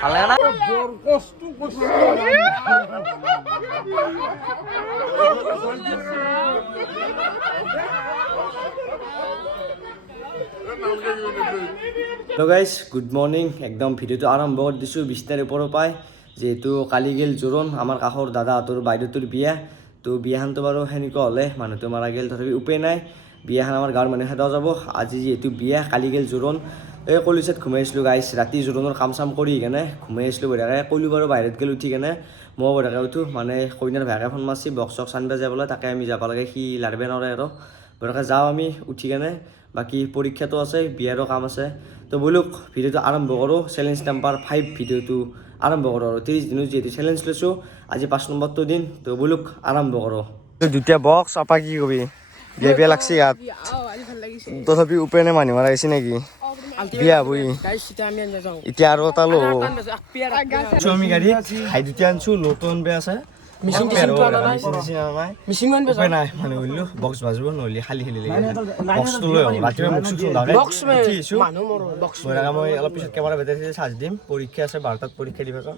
ভাল লাগে না তো গাইজ গুড মৰ্ণিং একদম ভিডিঅ'টো আৰম্ভ কৰি দিছোঁ 20 তাৰিখৰ পৰা পাই যেহেতু কালি গেল জোৰণ আমাৰ কাষৰ দাদাহঁতৰ বাইদেউটোৰ বিয়া তো বিয়াখনটো বাৰু সেনেকুৱা হ'লে মানুহটো মাৰা গেল তথাপি উপায় নাই বিয়াখন আমাৰ গাঁৱৰ মানুহে খেদাও যাব আজি যিহেতু বিয়া কালি গেল জোৰণ এই কলিচাত ঘুমাই আছিলোঁ গাইজ ৰাতি জোৰোণৰ কাম চাম কৰি কেনে ঘুমাই আছিলোঁ বঢ়িয়াকৈ কলো বাৰু বাহিৰত গ'ল উঠি কেনে মই বঢ়িয়াকৈ উঠোঁ মানে কইনাৰ ভায়েকে ফোন মাৰছি বক্স চক্স আনিব যায় বোলে তাকে আমি যাব লাগে সি লাৰিব নোৱাৰে আৰু বঢ়িয়াকৈ যাওঁ আমি উঠি কেনে বাকী পৰীক্ষাটো আছে বিয়াৰো কাম আছে তো বলুক ভিডিঅ'টো আৰম্ভ কৰোঁ চেলেঞ্জ নাম্বাৰ 5 ভিডিঅ'টো আৰম্ভ কৰোঁ আৰু 30 দিনত যিহেতু চেলেঞ্জ লৈছোঁ আজি 5 নম্বৰটো দিন তো বলুক আৰম্ভ কৰোঁ দুটা বক্স আপা কি কবি বিয়া লাগছি ইয়াত তথাপি উপায়নে মানুহ মাৰা গৈছে নেকি বিয়া বই এতিয়া আৰু এটা লো আমি গাড়ী হাই দুটা আনছোঁ নতুন বেয়া আছে নাই মানে বললো বক্স বাজিব নহ'লে খালি খেলি বক্সটো লৈ ৰাতিপুৱা মোক মই অলপ পিছত কেমেৰা বেটাৰী চাৰ্জ দিম পৰীক্ষা আছে 12টাত পৰীক্ষা দিব যাম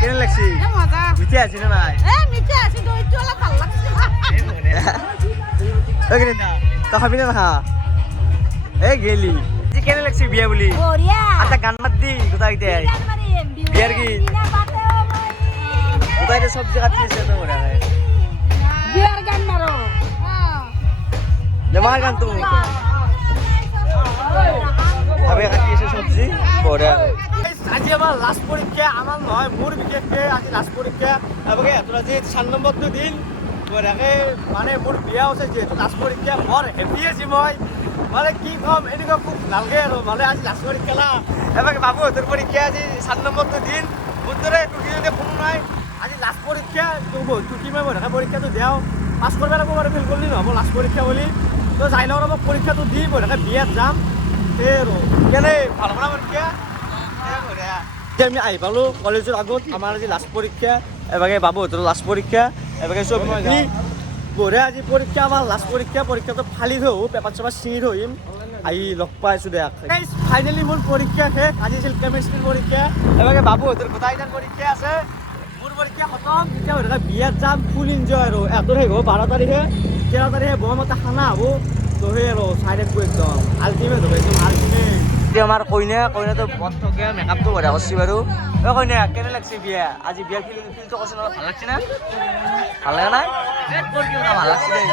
কেনে লাগছি মিঠা আছে নে নাই তই খাবি নে নাখা এই গেলি কেনে লাগছি বিয়া বুলি আচ্ছা গান মাত দি গোটাই বিয়াৰ কি গোটাই চব্জি কাটিছে তো বিয়াৰ গান মাৰো দেমাৰ গান তুমি আবে কাটিছে চব্জি বঢ়িয়া আজি আমাৰ লাষ্ট পৰীক্ষা আমাৰ নহয় মোৰ বিশেষকৈ আজি লাষ্ট পৰীক্ষা এবাৰে তোৰ আজি 4 নম্বৰটো দিন বঢ়িয়াকৈ মানে মোৰ বিয়া হৈছে যিহেতু লাষ্ট পৰীক্ষা বৰ হেপি আছি মই মানে কি কম এনেকুৱা খুব নালাগে আৰু মানে আজি লাষ্ট পৰীক্ষা না এবাৰে বাবুহঁতৰ পৰীক্ষা আজি 4 নম্বৰটো দিন মোৰ দৰে টুকি কোনো নাই আজি লাষ্ট পৰীক্ষা টুকি মই বঢ়িয়াকৈ পৰীক্ষাটো দিওঁ পাছ কৰিব লাগিব বাৰু ফেইল কৰিলে নহ'ব লাষ্ট পৰীক্ষা বুলি তো যাই লওঁ ৰ'ব পৰীক্ষাটো দি বঢ়িয়াকৈ বিয়াত যাম সেই আৰু কেনে ভাল কৰা পৰীক্ষা এতিয়া আমি আহি পালোঁ কলেজৰ আগত আমাৰ আজি লাষ্ট পৰীক্ষা এবাৰে বাবুহঁতৰ লাষ্ট পৰীক্ষা এবাৰে চব বঢ়িয়া আজি পৰীক্ষা আমাৰ লাষ্ট পৰীক্ষাটো ফালি থৈ পেপাৰ চেপাৰ চিঙি থৈ আহি লগ পাইছোঁ দে ফাইনেলি মোৰ পৰীক্ষা শেষ আজি আছিল কেমেষ্ট্ৰিৰ পৰীক্ষা এবাৰে বাবুহঁতৰ গোটাইটাৰ পৰীক্ষা আছে মোৰ পৰীক্ষা খতম এতিয়া বঢ়িয়াকৈ বিয়াত যাম ফুল এনজয় আৰু এহঁতৰ শেষ হ'ব 12 তাৰিখে 13 তাৰিখে বৰমতে খানা হ'ব তো সেই আৰু চাইলেণ্ট কৰি একদম আল্টিমেট হ'ব একদম আল্টিমেট এতিয়া আমাৰ কইনাটো বধ থাকে মেকআপটো বঢ়িয়া কৰিছে বাৰু এই কইনা কেনে লাগছে বিয়া আজি বিয়াৰ ফিলটো কৈছে অলপ ভাল লাগছে না ভাল লাগে নাই ভাল লাগছে দেই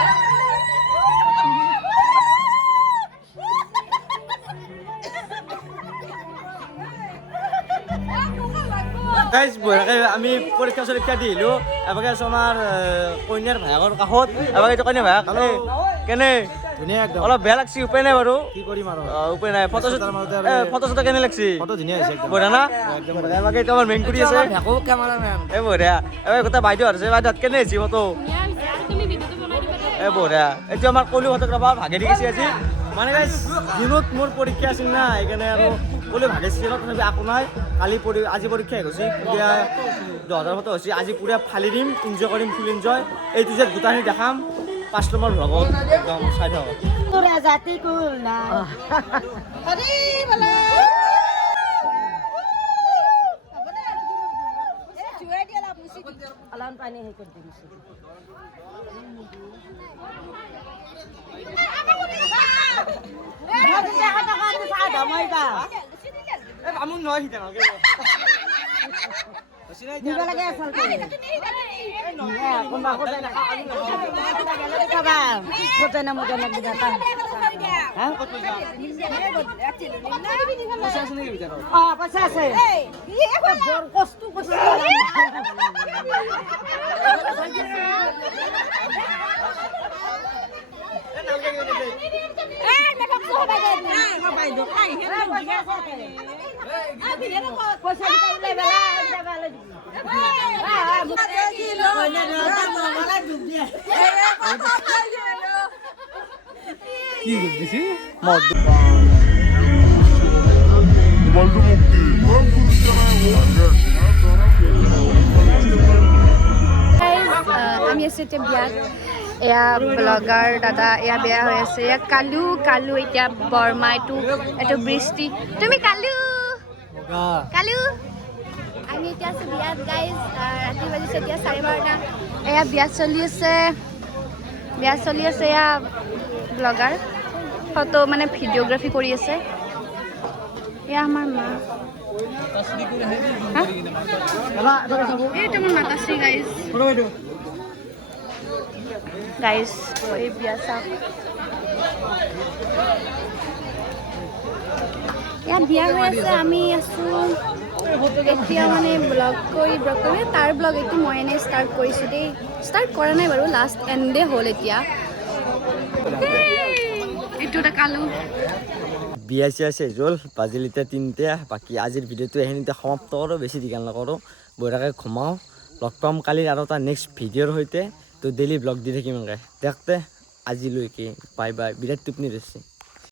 গাইজ বঢ়িয়াকৈ আমি পৰীক্ষা চৰীক্ষা দি আহিলোঁ এবাৰে আছোঁ আমাৰ কইনাৰ ভায়েকৰ কাষত এবাৰে এইটো কইনাৰ ভায়েক কেনে ধুনীয়া একদম অলপ বেয়া লাগছি উপায় নাই বাৰু কি কৰিম আৰু উপায় নাই ফটো চটো কেনে লাগছি ফটো ধুনীয়া হৈছে বঢ়িয়া না একদম বঢ়িয়া লাগে এইটো আমাৰ মেইন কৰি আছে কেমেৰামেন এই বঢ়িয়া এই গোটেই বাইদেউ আছে বাইদেউত কেনে হৈছে ফটো এই বঢ়িয়া এইটো আমাৰ কলি ফটোগ্ৰাফাৰ ভাগে দি গৈছে আজি মানে গাইজ দিনত মোৰ পৰীক্ষা আছিল না সেইকাৰণে আৰু কলি ভাগিছিল তথাপি একো নাই কালি আজি পৰীক্ষা শেষ হৈছে পুৰা 10,000 ফটো হৈছে আজি পুৰা ফালি দিম এনজয় কৰিম ফুল এনজয় এইটো যে গোটাখিনি দেখাম 5 নম্বৰ ভ্লগত একদম চাই থাকক আমুক নহয় সিটা দিব লাগে আচলতে পইচা আছে কি দিছি আমি আছো এতিয়া বিয়াত এয়া ব্লগাৰ দাদা এয়া বেয়া হৈ আছে এয়া কালু এতিয়া বৰ্মা এইটো বৃষ্টি তুমি কালু আমি এতিয়া আছো বিয়াত গাইজ ৰাতি বাজিছে এতিয়া 12:30 এয়া বিয়া চলি আছে এয়া ব্লগাৰ ফটো মানে ভিডিঅ'গ্ৰাফি কৰি আছে এয়া আমাৰ মা এইটো মোৰ মাতাশ্ৰী গাইজ এই বিয়া চাওক ইয়াত বিয়া হৈ আছে আমি আছো এতিয়া মানে ব্লগ কৰি তাৰ ব্লগ এইটো মই এনেই ষ্টাৰ্ট কৰিছোঁ দেই ষ্টাৰ্ট কৰা নাই বাৰু লাষ্ট এণ্ডে হ'ল এতিয়া এইটো এটা কালু বিয়া চিয়া চেজ হ'ল বাজিল এতিয়া 3টা বাকী আজিৰ ভিডিঅ'টো এইখিনিতে সমাপ্ত কৰোঁ বেছি দীঘল নকৰোঁ বঢ়িয়াকৈ ঘুমাওঁ লগ পাম কালিৰ আৰু এটা নেক্সট ভিডিঅ'ৰ সৈতে তো ডেইলি ব্লগ দি থাকিম এনেকৈ দেখতে আজিলৈকে বাই বাই বিৰাট টোপনি ধৰিছে